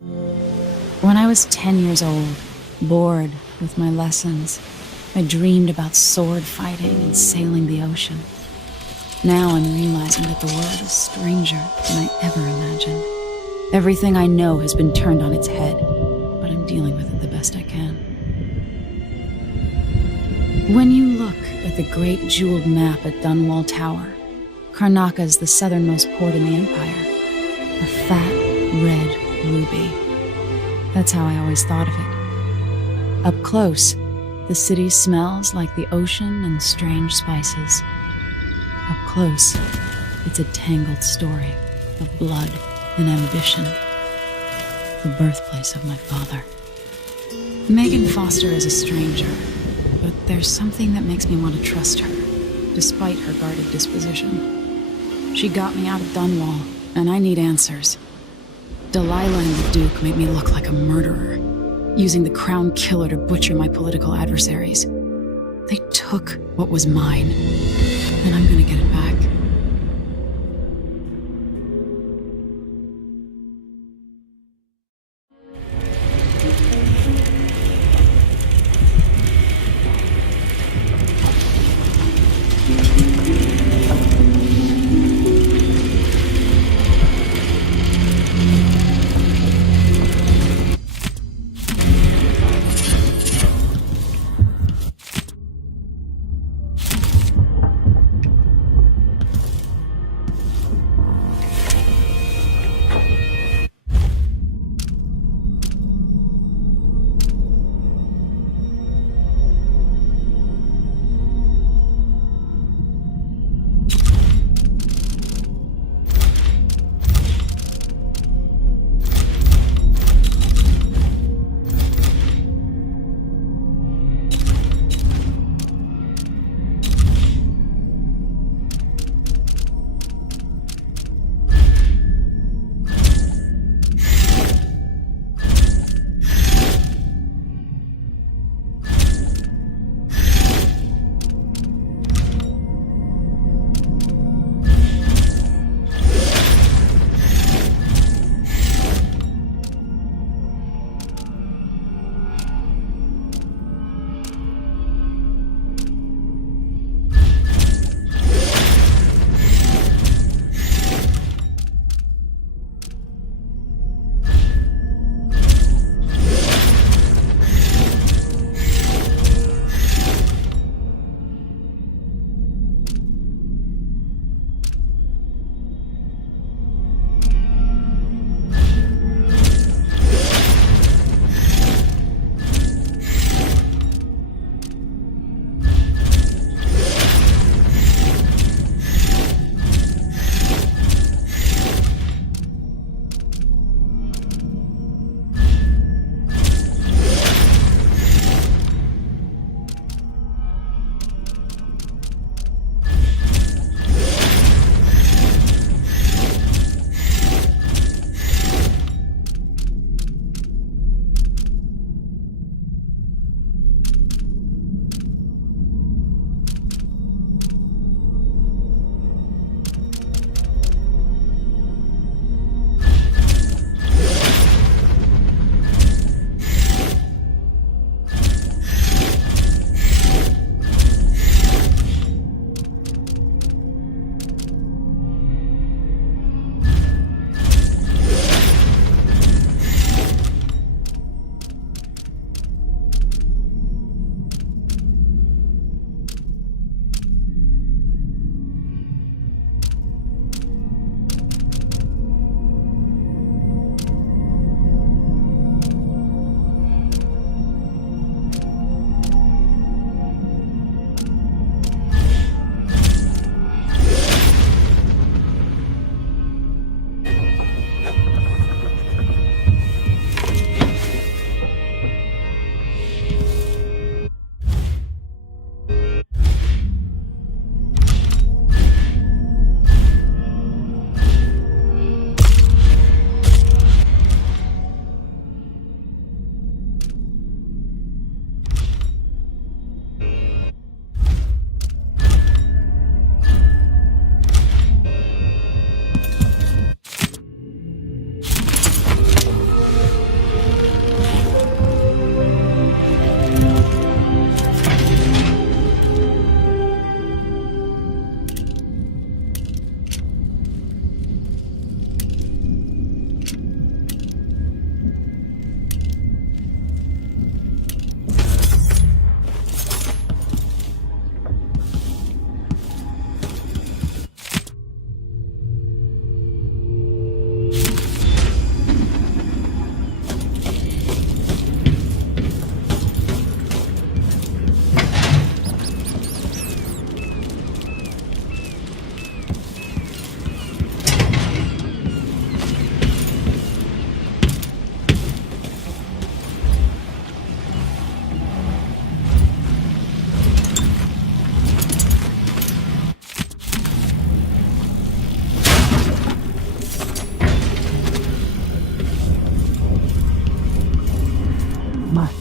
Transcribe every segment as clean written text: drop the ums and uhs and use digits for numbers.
When I was 10 years old, bored with my lessons, I dreamed about sword fighting and sailing the ocean. Now I'm realizing that the world is stranger than I ever imagined. Everything I know has been turned on its head, but I'm dealing with it the best I can. When you look at the great jeweled map at Dunwall Tower, Karnaca is the southernmost port in the Empire. A fat, red ruby. That's how I always thought of it. Up close, the city smells like the ocean and strange spices. Up close, it's a tangled story of blood and ambition. The birthplace of my father. Megan Foster is a stranger, but there's something that makes me want to trust her, despite her guarded disposition. She got me out of Dunwall, and I need answers. Delilah and the Duke made me look like a murderer, using the Crown Killer to butcher my political adversaries. They took what was mine, and I'm gonna get it back.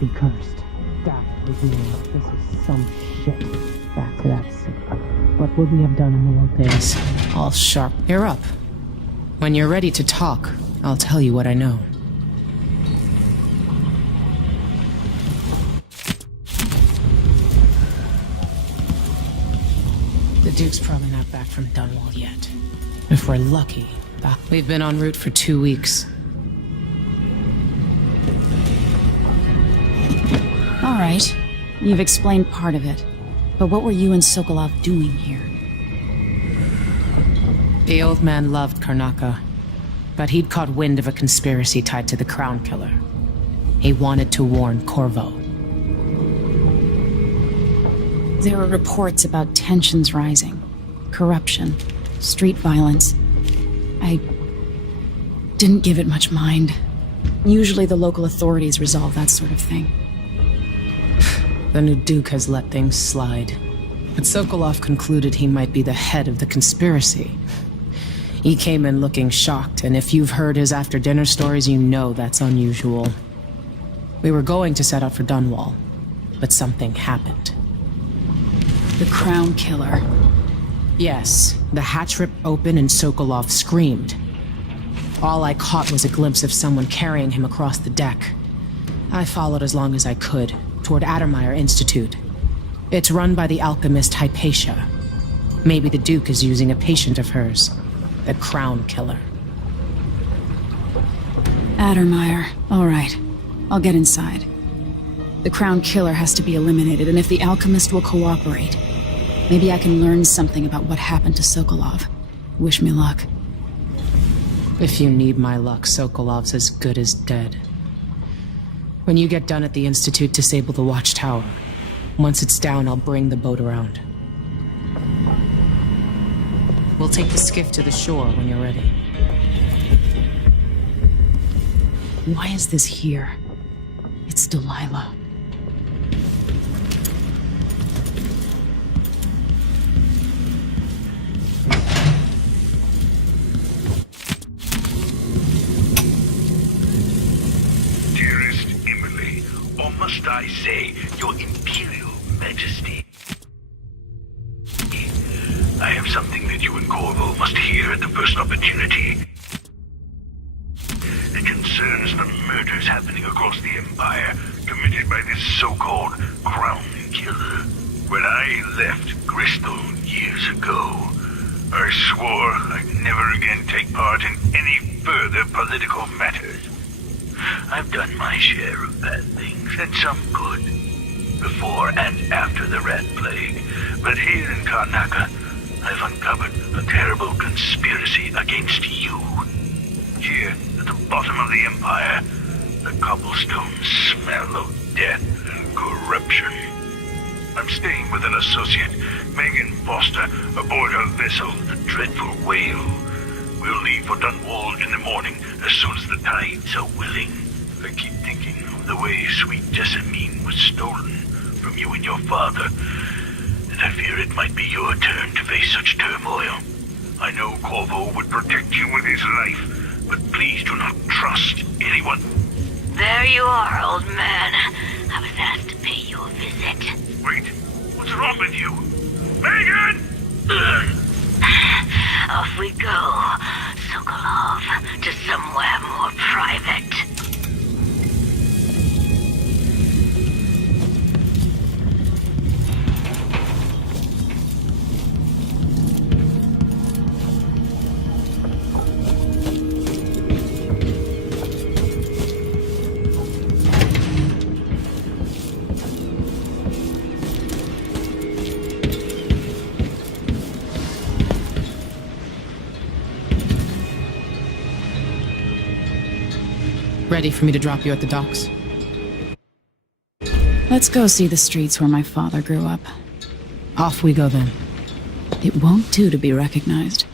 be cursed. That was me. This is some shit. Back to that sick. What would we have done in the old days? All sharp. You're up. When you're ready to talk, I'll tell you what I know. The Duke's probably not back from Dunwall yet. If we're lucky, we've been en route for 2 weeks. All right. You've explained part of it. But what were you and Sokolov doing here? The old man loved Karnaca, but he'd caught wind of a conspiracy tied to the Crown Killer. He wanted to warn Corvo. There were reports about tensions rising, corruption, street violence. I didn't give it much mind. Usually the local authorities resolve that sort of thing. The new Duke has let things slide. But Sokolov concluded he might be the head of the conspiracy. He came in looking shocked, and if you've heard his after-dinner stories, you know that's unusual. We were going to set out for Dunwall, but something happened. The Crown Killer. Yes, the hatch ripped open and Sokolov screamed. All I caught was a glimpse of someone carrying him across the deck. I followed as long as I could, toward Addermeyer Institute. It's run by the alchemist Hypatia. Maybe the Duke is using a patient of hers, the Crown Killer. Addermeyer. All right. I'll get inside. The Crown Killer has to be eliminated, and if the alchemist will cooperate, maybe I can learn something about what happened to Sokolov. Wish me luck. If you need my luck, Sokolov's as good as dead. When you get done at the Institute, disable the watchtower. Once it's down, I'll bring the boat around. We'll take the skiff to the shore when you're ready. Why is this here? It's Delilah. Must I say, Your Imperial Majesty? I have something that you and Corvo must hear at the first opportunity. It concerns the murders happening across the Empire, committed by this so-called Crown Killer. When I left Bristol years ago, I swore I'd never again take part in any further political matters. I've done my share of bad things, and some good, before and after the Rat Plague. But here in Karnaca, I've uncovered a terrible conspiracy against you. Here, at the bottom of the Empire, the cobblestones smell of death and corruption. I'm staying with an associate, Megan Foster, aboard her vessel, the dreadful Wale. We'll leave for Dunwall in the morning, as soon as the tides are willing. I keep thinking of the way sweet Jessamine was stolen from you and your father, and I fear it might be your turn to face such turmoil. I know Corvo would protect you with his life, but please do not trust anyone. There you are, old man. I was asked to pay you a visit. Wait, what's wrong with you? Megan! Off we go, Sokolov, to somewhere more private. Ready for me to drop you at the docks? Let's go see the streets where my father grew up. Off we go then. It won't do to be recognized.